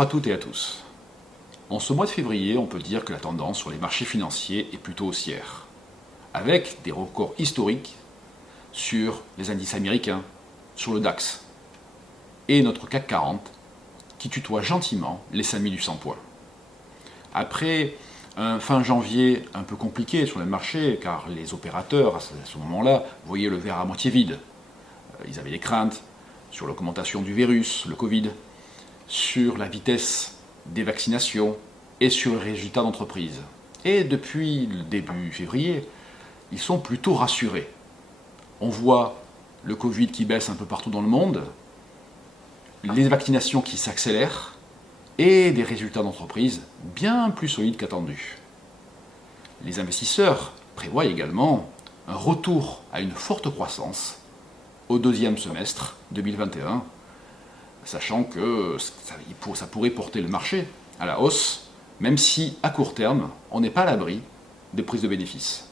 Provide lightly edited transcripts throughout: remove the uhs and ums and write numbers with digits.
Bonjour à toutes et à tous. En ce mois de février, on peut dire que la tendance sur les marchés financiers est plutôt haussière, avec des records historiques sur les indices américains, sur le DAX, et notre CAC 40 qui tutoie gentiment les 5200 points. Après un fin janvier un peu compliqué sur les marchés, car les opérateurs à ce moment-là voyaient le verre à moitié vide. Ils avaient des craintes sur l'augmentation du virus, le Covid, sur la vitesse des vaccinations et sur les résultats d'entreprise. Et depuis le début février, ils sont plutôt rassurés. On voit le Covid qui baisse un peu partout dans le monde, les vaccinations qui s'accélèrent et des résultats d'entreprise bien plus solides qu'attendus. Les investisseurs prévoient également un retour à une forte croissance au deuxième semestre 2021, sachant que ça pourrait porter le marché à la hausse, même si à court terme, on n'est pas à l'abri des prises de bénéfices.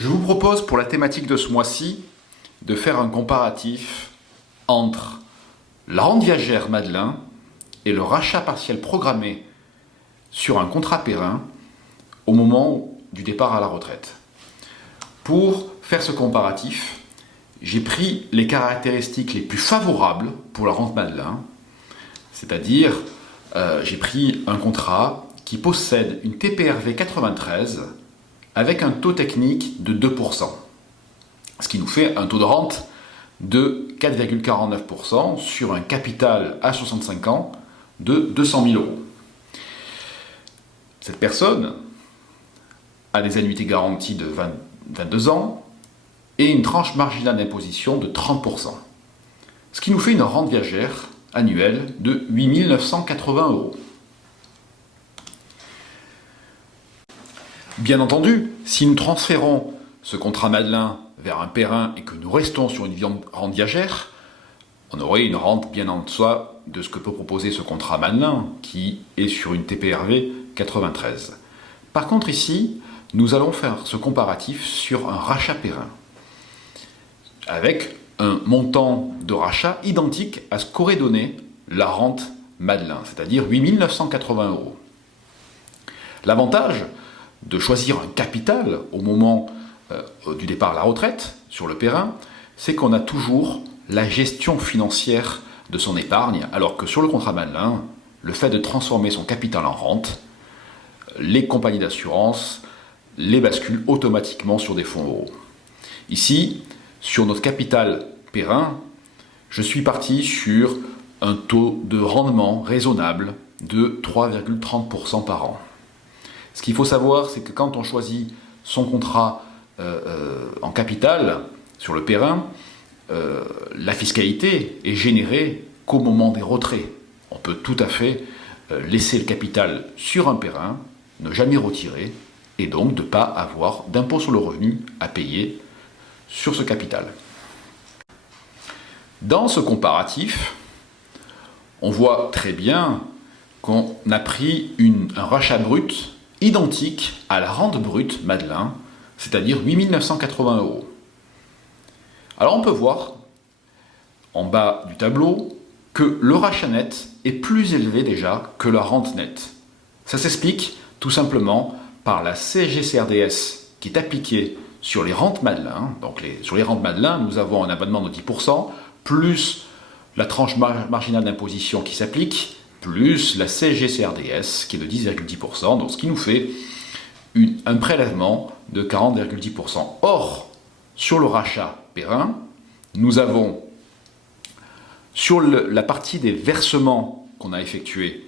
Je vous propose pour la thématique de ce mois-ci de faire un comparatif entre la rente viagère Madelin et le rachat partiel programmé sur un contrat Perrin au moment du départ à la retraite. Pour faire ce comparatif, j'ai pris les caractéristiques les plus favorables pour la rente Madelin, c'est-à-dire j'ai pris un contrat qui possède une TPRV 93 avec un taux technique de 2%, ce qui nous fait un taux de rente de 4,49% sur un capital à 65 ans de 200 000 euros. Cette personne a des annuités garanties de 22 ans et une tranche marginale d'imposition de 30%, ce qui nous fait une rente viagère annuelle de 8 980 euros. Bien entendu, si nous transférons ce contrat Madelin vers un Perrin et que nous restons sur une rente viagère, on aurait une rente bien en dessous de ce que peut proposer ce contrat Madelin qui est sur une TPRV 93. Par contre ici, nous allons faire ce comparatif sur un rachat Perrin avec un montant de rachat identique à ce qu'aurait donné la rente Madelin, c'est-à-dire 8 980 euros. L'avantage de choisir un capital au moment du départ à la retraite sur le Perrin, c'est qu'on a toujours la gestion financière de son épargne, alors que sur le contrat Madelin, le fait de transformer son capital en rente, les compagnies d'assurance les basculent automatiquement sur des fonds euros. Ici, sur notre capital Perrin, je suis parti sur un taux de rendement raisonnable de 3,30% par an. Ce qu'il faut savoir, c'est que quand on choisit son contrat en capital sur le Perrin, la fiscalité est générée qu'au moment des retraits. On peut tout à fait laisser le capital sur un Perrin, ne jamais retirer, et donc de ne pas avoir d'impôt sur le revenu à payer sur ce capital. Dans ce comparatif, on voit très bien qu'on a pris un rachat brut identique à la rente brute Madelin, c'est-à-dire 8 980 euros. Alors on peut voir en bas du tableau que le rachat net est plus élevé déjà que la rente nette. Ça s'explique tout simplement par la CSG-CRDS qui est appliquée sur les rentes Madelin. Donc sur les rentes Madelin, nous avons un abonnement de 10%, plus la tranche marginale d'imposition qui s'applique, plus la CSG-CRDS qui est de 10,10%, donc ce qui nous fait un prélèvement de 40,10%. Or, sur le rachat Perrin, nous avons sur la partie des versements qu'on a effectués,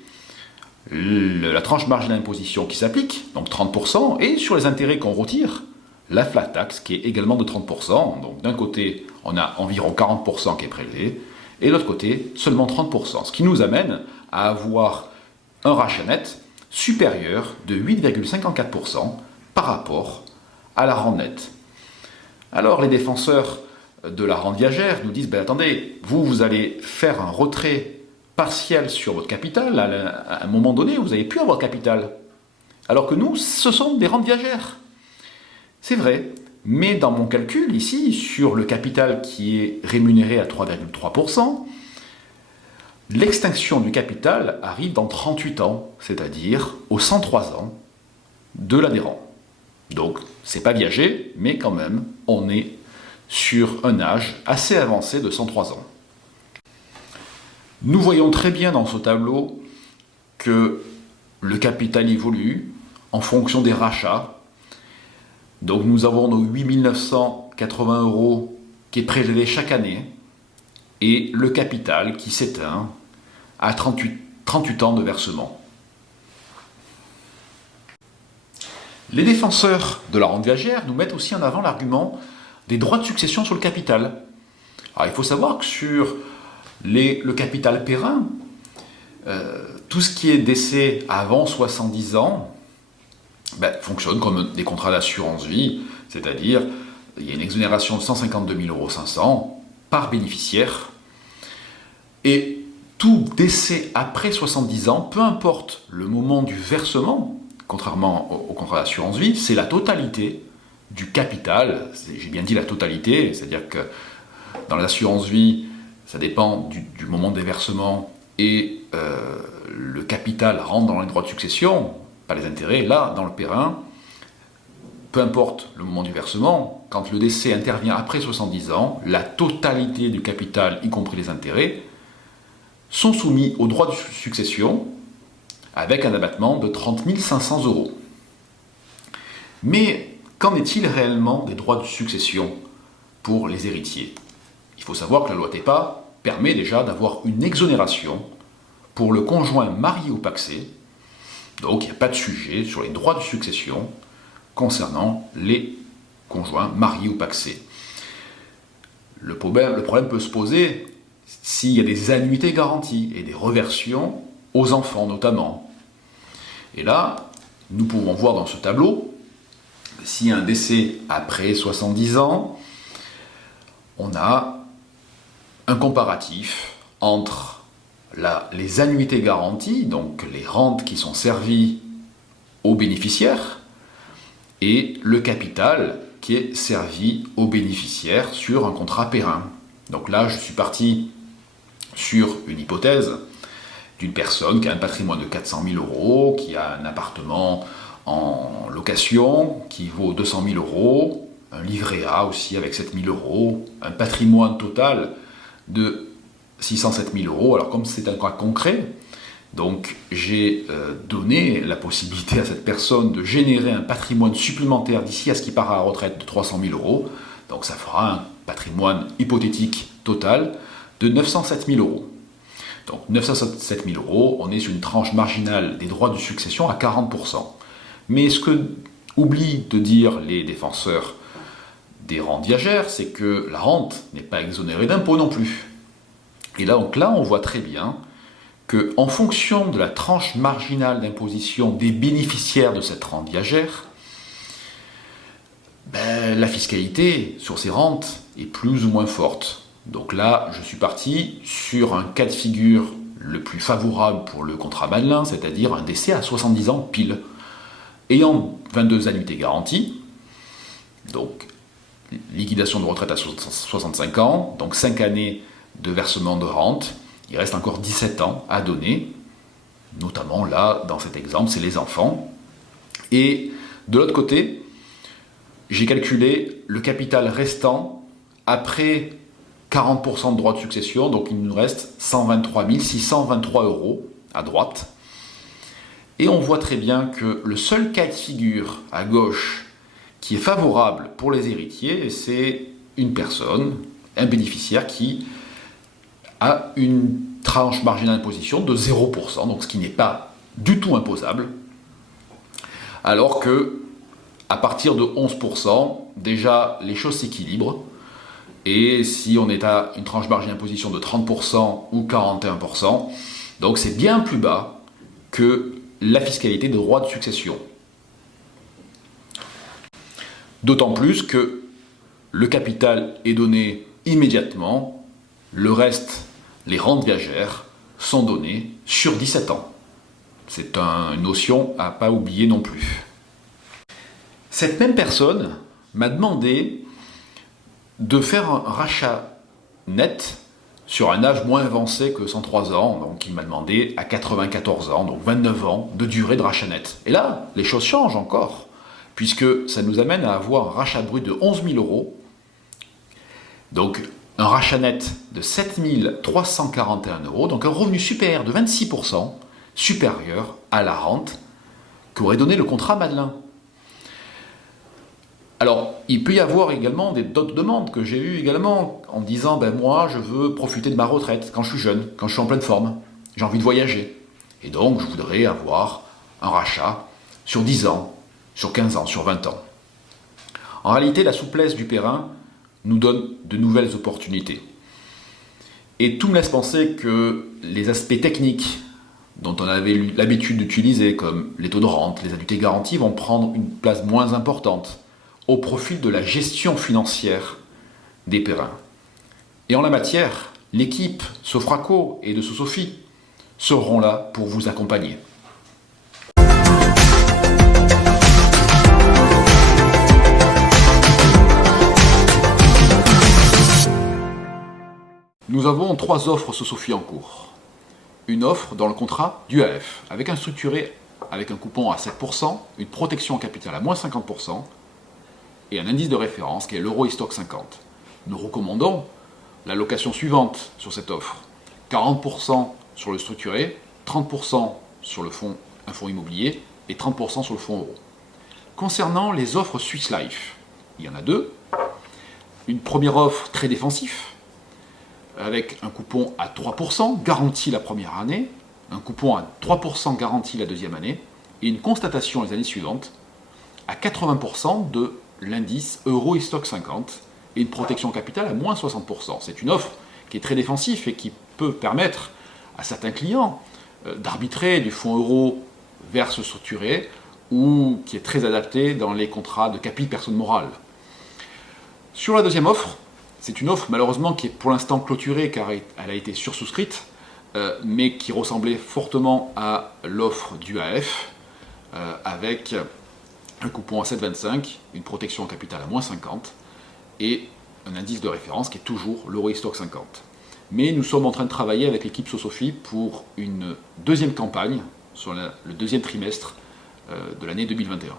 la tranche marginale d'imposition qui s'applique, donc 30%, et sur les intérêts qu'on retire, la flat tax qui est également de 30%. Donc d'un côté, on a environ 40% qui est prélevé, et de l'autre côté, seulement 30%, ce qui nous amène à avoir un rachat net supérieur de 8,54% par rapport à la rente nette. Alors les défenseurs de la rente viagère nous disent attendez, vous allez faire un retrait partiel sur votre capital, à un moment donné, vous n'avez plus avoir de capital. Alors que nous, ce sont des rentes viagères. C'est vrai, mais dans mon calcul ici, sur le capital qui est rémunéré à 3,3%, l'extinction du capital arrive dans 38 ans, c'est-à-dire aux 103 ans de l'adhérent. Donc, c'est pas viagé, mais quand même, on est sur un âge assez avancé de 103 ans. Nous voyons très bien dans ce tableau que le capital évolue en fonction des rachats. Donc nous avons nos 8 980 € qui est prélevé chaque année et le capital qui s'éteint à 38 ans de versement. Les défenseurs de la rente viagère nous mettent aussi en avant l'argument des droits de succession sur le capital. Alors il faut savoir que sur le capital périn, tout ce qui est décès avant 70 ans fonctionne comme des contrats d'assurance vie, c'est-à-dire il y a une exonération de 152 500 € par bénéficiaire. Et tout décès après 70 ans, peu importe le moment du versement, contrairement au contrat d'assurance vie, c'est la totalité du capital. J'ai bien dit la totalité, c'est-à-dire que dans l'assurance vie, ça dépend du moment des versements et le capital rentre dans les droits de succession, pas les intérêts. Là, dans le périn, peu importe le moment du versement, quand le décès intervient après 70 ans, la totalité du capital, y compris les intérêts, sont soumis aux droits de succession avec un abattement de 30 500 €. Mais qu'en est-il réellement des droits de succession pour les héritiers? Il faut savoir que la loi TEPA permet déjà d'avoir une exonération pour le conjoint marié ou pacsé. Donc il n'y a pas de sujet sur les droits de succession concernant les conjoints mariés ou pacsés. Le problème peut se poser s'il y a des annuités garanties et des reversions aux enfants notamment. Et là, nous pouvons voir dans ce tableau, s'il y a un décès après 70 ans, on a un comparatif entre les annuités garanties, donc les rentes qui sont servies aux bénéficiaires, et le capital qui est servi aux bénéficiaires sur un contrat périn. Donc là, je suis parti sur une hypothèse d'une personne qui a un patrimoine de 400 000 €, qui a un appartement en location qui vaut 200 000 €, un livret A aussi avec 7 000 €, un patrimoine total de 607 000 €. Alors comme c'est un cas concret, donc j'ai donné la possibilité à cette personne de générer un patrimoine supplémentaire d'ici à ce qu'il part à la retraite de 300 000 €. Donc ça fera un patrimoine hypothétique total de 907 000 €. Donc 907 000 €, on est sur une tranche marginale des droits de succession à 40%. Mais ce que oublient de dire les défenseurs des rentes viagères, c'est que la rente n'est pas exonérée d'impôts non plus. Et là, donc là, on voit très bien qu'en fonction de la tranche marginale d'imposition des bénéficiaires de cette rente viagère, la fiscalité sur ces rentes est plus ou moins forte. Donc là, je suis parti sur un cas de figure le plus favorable pour le contrat Madelin, c'est-à-dire un décès à 70 ans pile. Ayant 22 annuités garanties, donc liquidation de retraite à 65 ans, donc 5 années de versement de rente, il reste encore 17 ans à donner, notamment là, dans cet exemple, c'est les enfants. Et de l'autre côté, j'ai calculé le capital restant après 40% de droits de succession, donc il nous reste 123 623 € à droite. Et on voit très bien que le seul cas de figure à gauche qui est favorable pour les héritiers, c'est une personne, un bénéficiaire qui a une tranche marginale d'imposition de 0%, donc ce qui n'est pas du tout imposable, alors que à partir de 11%, déjà les choses s'équilibrent, et si on est à une tranche marginale d'imposition de 30% ou 41%, donc c'est bien plus bas que la fiscalité de droits de succession. D'autant plus que le capital est donné immédiatement, le reste, les rentes viagères, sont données sur 17 ans. C'est une notion à ne pas oublier non plus. Cette même personne m'a demandé de faire un rachat net sur un âge moins avancé que 103 ans. Donc il m'a demandé à 94 ans, donc 29 ans de durée de rachat net. Et là, les choses changent encore, puisque ça nous amène à avoir un rachat brut de 11 000 euros, donc un rachat net de 7 341 euros, donc un revenu supérieur de 26%, supérieur à la rente qu'aurait donné le contrat Madelin. Alors, il peut y avoir également d'autres demandes que j'ai eues également en me disant ben moi, je veux profiter de ma retraite quand je suis jeune, quand je suis en pleine forme, j'ai envie de voyager. Et donc, je voudrais avoir un rachat sur 10 ans, sur 15 ans, sur 20 ans. En réalité, la souplesse du Perrin nous donne de nouvelles opportunités. Et tout me laisse penser que les aspects techniques dont on avait l'habitude d'utiliser, comme les taux de rente, les annuités garanties, vont prendre une place moins importante au profit de la gestion financière des Perrins. Et en la matière, l'équipe Sofraco et de Sosofi seront là pour vous accompagner. Nous avons 3 offres Sosofi en cours. Une offre dans le contrat d'UAF, avec un structuré avec un coupon à 7%, une protection en capital à moins 50%, et un indice de référence qui est l'euro stock 50. Nous recommandons la location suivante sur cette offre. 40% sur le structuré, 30% sur un fonds immobilier et 30% sur le fonds euro. Concernant les offres Swiss Life, il y en a 2. Une première offre très défensif, avec un coupon à 3% garanti la première année, un coupon à 3% garanti la deuxième année, et une constatation les années suivantes à 80% de l'indice Euro stock 50 et une protection capitale à moins 60%. C'est une offre qui est très défensive et qui peut permettre à certains clients d'arbitrer du fonds euro vers ce structuré ou qui est très adapté dans les contrats de capi personne morale. Sur la deuxième offre, c'est une offre malheureusement qui est pour l'instant clôturée car elle a été sursouscrite, mais qui ressemblait fortement à l'offre d'UAF avec un coupon à 7,25, une protection en capital à moins 50 et un indice de référence qui est toujours l'euro stock 50. Mais nous sommes en train de travailler avec l'équipe Sosofi pour une deuxième campagne sur le deuxième trimestre de l'année 2021.